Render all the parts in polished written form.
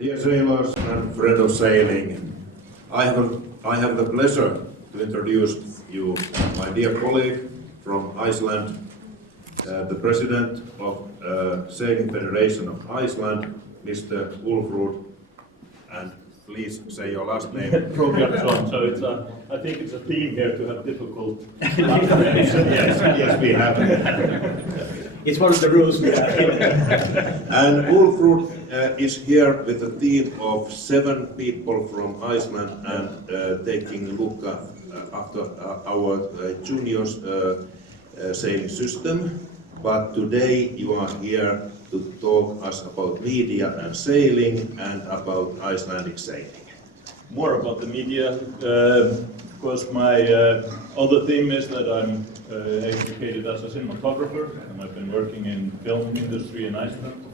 Dear sailors and friends of sailing, I have the pleasure to introduce you my dear colleague from Iceland, the president of Sailing Federation of Iceland, Mr. Ulfur, and please say your last name. Hrobjartsson, so I think it's a theme here to have difficult last names. Yes, we have. It's one of the rules. And Ulfur is here with a team of 7 people from Iceland and taking a look after our juniors sailing system. But today you are here to talk us about media and sailing and about Icelandic sailing. More about the media, because my other theme is that I'm educated as a cinematographer, and I've been working in film industry in Iceland.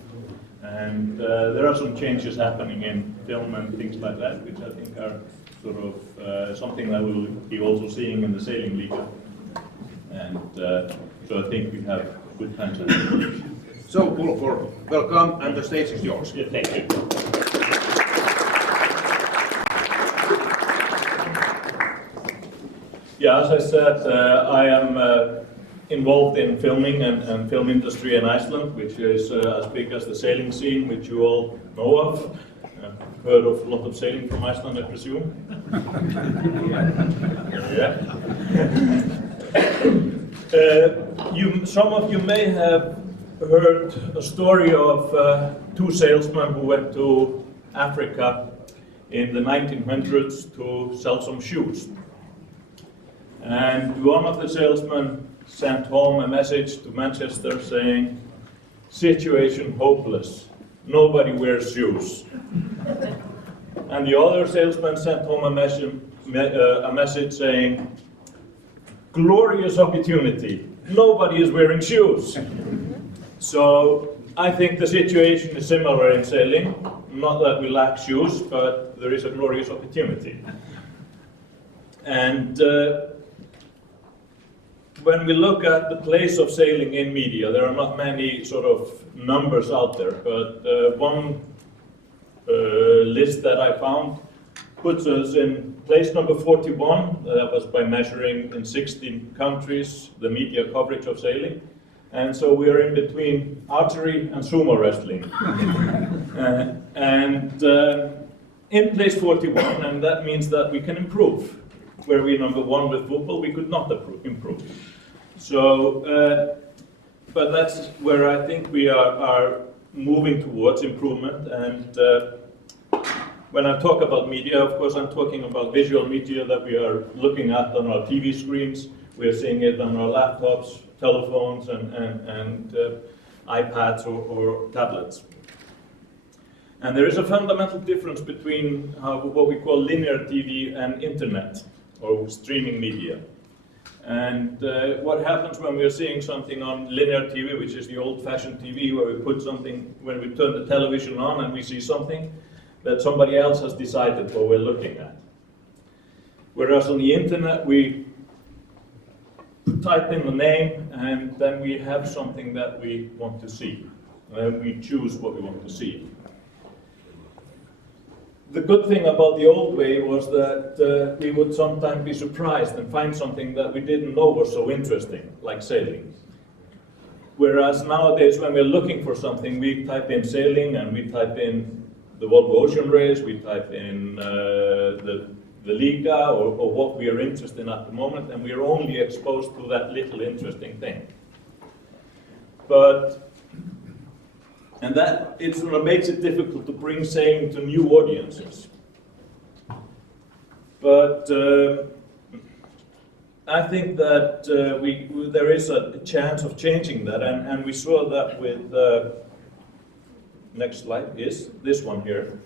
And there are some changes happening in film and things like that, which I think are sort of something that we'll be also seeing in the Sailing League. And so I think we have good times ahead. So, Ulfur, welcome, and the stage is yours. Yeah, thank you. Yeah, as I said, I am involved in filming and film industry in Iceland, which is as big as the sailing scene, which you all know of. Heard of a lot of sailing from Iceland, I presume? Yeah. Some of you may have heard a story of 2 salesmen who went to Africa in the 1900s to sell some shoes. And one of the salesmen sent home a message to Manchester saying, "Situation hopeless, nobody wears shoes." And the other salesman sent home a message saying, "Glorious opportunity, nobody is wearing shoes." So I think the situation is similar in sailing, not that we lack shoes, but there is a glorious opportunity. And when we look at the place of sailing in media, there are not many sort of numbers out there, but one list that I found puts us in place number 41. That was by measuring in 16 countries the media coverage of sailing. And so we are in between archery and sumo wrestling. In place 41, and that means that we can improve. Where we're number 1 with football, we could not improve. So, but that's where I think we are moving towards improvement. And when I talk about media, of course, I'm talking about visual media that we are looking at on our TV screens. We're seeing it on our laptops, telephones, and iPads or tablets. And there is a fundamental difference between what we call linear TV and internet or streaming media. And what happens when we're seeing something on linear TV, which is the old-fashioned TV, where we put something, when we turn the television on and we see something that somebody else has decided what we're looking at. Whereas on the internet, we type in the name and then we have something that we want to see. And we choose what we want to see. The good thing about the old way was that we would sometimes be surprised and find something that we didn't know was so interesting, like sailing. Whereas nowadays, when we're looking for something, we type in sailing and we type in the Volvo Ocean Race, we type in the Liga or what we are interested in at the moment, and we are only exposed to that little interesting thing. And that it sort of makes it difficult to bring sailing to new audiences. But I think that there is a chance of changing that, and we saw that with, next slide is this one here.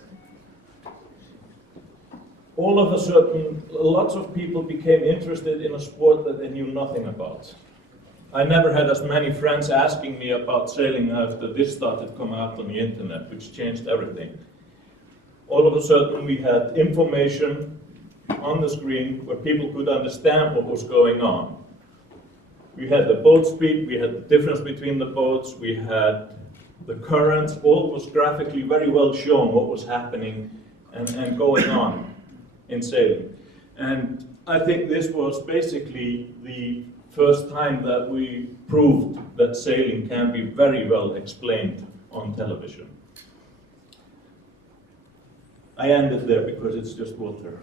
All of a sudden, lots of people became interested in a sport that they knew nothing about. I never had as many friends asking me about sailing after this started coming out on the internet, which changed everything. All of a sudden we had information on the screen where people could understand what was going on. We had the boat speed, we had the difference between the boats, we had the currents, all was graphically very well shown what was happening and going on in sailing. And I think this was basically the first time that we proved that sailing can be very well explained on television. I ended there because it's just water.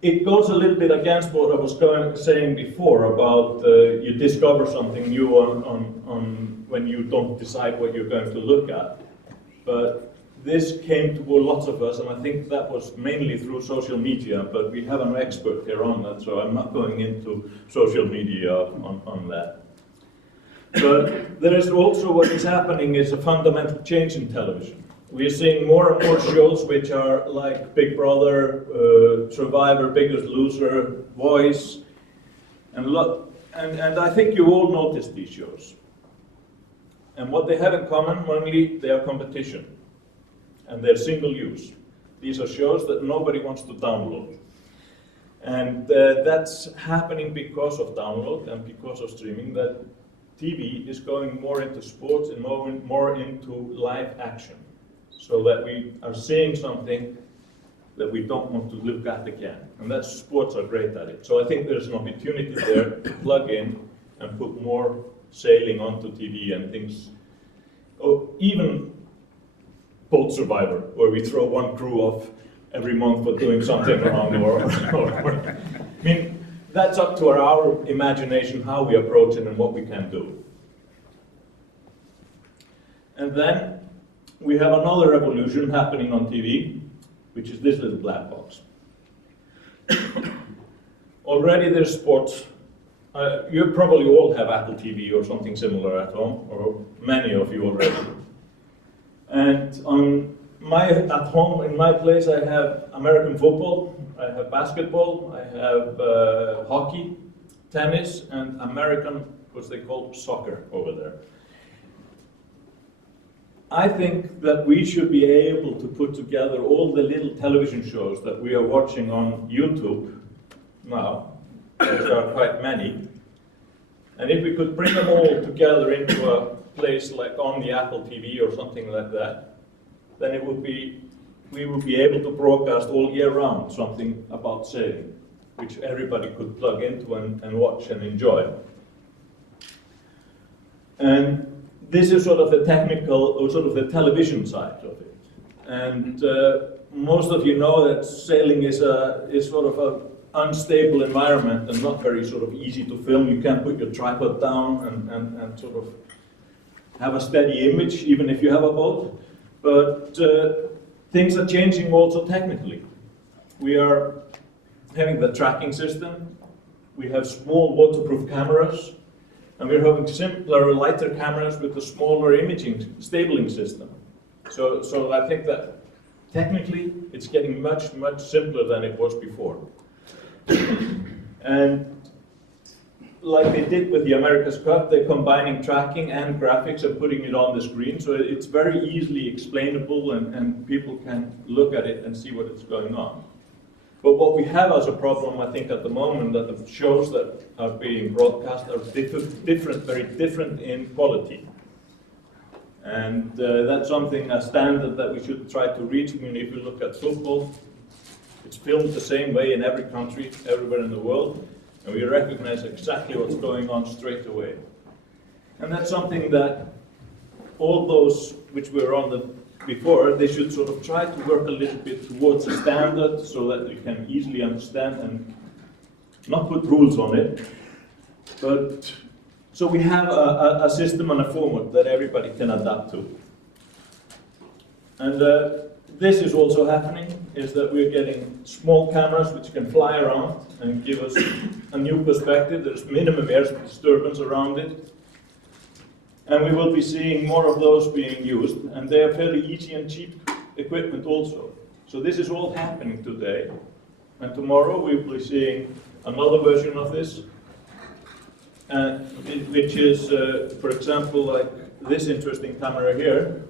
It goes a little bit against what I was saying before about you discover something new on when you don't decide what you're going to look at. But this came to lots of us, and I think that was mainly through social media, but we have an expert here on that, so I'm not going into social media on that. But there is also what is happening is a fundamental change in television. We're seeing more and more shows which are like Big Brother, Survivor, Biggest Loser, Voice, and I think you all noticed these shows. And what they have in common, mainly, they are competition. And they're single use. These are shows that nobody wants to download. And that's happening because of download and because of streaming, that TV is going more into sports and more into live action. So that we are seeing something that we don't want to look at again. And that sports are great at it. So I think there's an opportunity there to plug in and put more sailing onto TV and things. Oh, even Boat Survivor, where we throw one crew off every month for doing something around the world. I mean, that's up to our imagination, how we approach it and what we can do. And then we have another revolution happening on TV, which is this little black box. Already there's sports. You probably all have Apple TV or something similar at home, or many of you already. And at home, in my place, I have American football, I have basketball, I have hockey, tennis, and American, what they call soccer over there. I think that we should be able to put together all the little television shows that we are watching on YouTube now, which are quite many, and if we could bring them all together into a place like on the Apple TV or something like that, then we would be able to broadcast all year round something about sailing, which everybody could plug into and watch and enjoy. And this is sort of the technical, or sort of the television side of it. And most of you know that sailing is sort of an unstable environment and not very sort of easy to film. You can't put your tripod down and sort of have a steady image, even if you have a boat. But things are changing also technically. We are having the tracking system. We have small waterproof cameras. And we're having simpler, lighter cameras with a smaller imaging stabling system. So I think that technically it's getting much, much simpler than it was before. And like they did with the America's Cup, they're combining tracking and graphics and putting it on the screen. So it's very easily explainable and people can look at it and see what is going on. But what we have as a problem, I think, at the moment, that the shows that are being broadcast are very different in quality. And that's something, a standard that we should try to reach. I mean, if you look at football, it's filmed the same way in every country, everywhere in the world, and we recognize exactly what's going on straight away. And that's something that all those which were on the before, they should sort of try to work a little bit towards a standard so that you can easily understand and not put rules on it. But so we have a system and a format that everybody can adapt to. And this is also happening, is that we're getting small cameras which can fly around and give us a new perspective. There's minimum air disturbance around it. And we will be seeing more of those being used, and they are fairly easy and cheap equipment also. So this is all happening today, and tomorrow we'll be seeing another version of this, which is, for example, like this interesting camera here,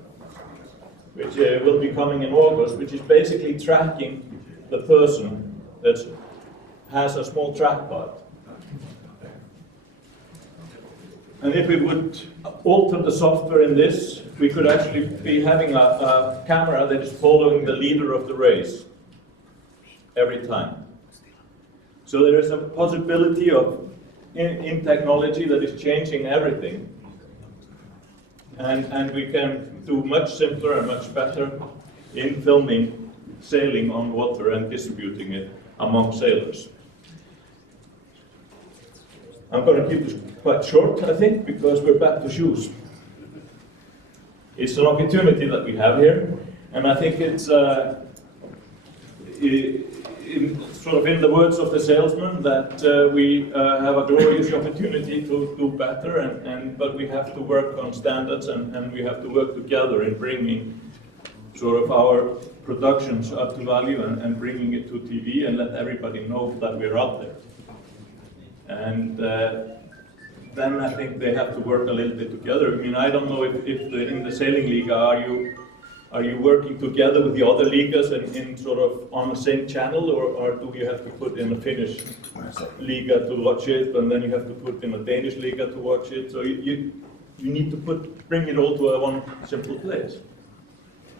which will be coming in August, which is basically tracking the person that has a small trackpad. And if we would alter the software in this, we could actually be having a camera that is following the leader of the race every time. So there is a possibility of in technology that is changing everything. And we can do much simpler and much better in filming sailing on water and distributing it among sailors. I'm going to keep this quite short, I think, because we're back to shoes. It's an opportunity that we have here, and I think it's sort of in the words of the salesman that we have a glorious opportunity to do better, but we have to work on standards and we have to work together in bringing sort of our productions up to value and bringing it to TV and let everybody know that we're out there. And then I think they have to work a little bit together. I mean, I don't know if in the Sailing Liga, are you working together with the other ligas in sort of on the same channel, or do you have to put in a Finnish Liga to watch it, and then you have to put in a Danish Liga to watch it? So you need to bring it all to one simple place.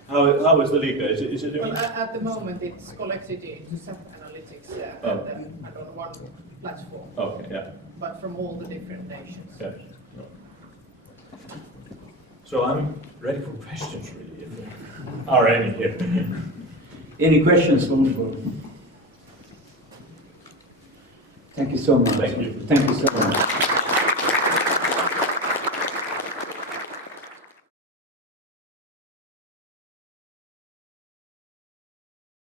How is the Liga? Is it? Well, at the moment it's collected into SAP Analytics and on one platform. Okay, yeah. But from all the different nations. Yeah. So I'm ready for questions, really, if there are any here. Any questions, Ulfur? Thank you so much. Thank you. Thank you so much.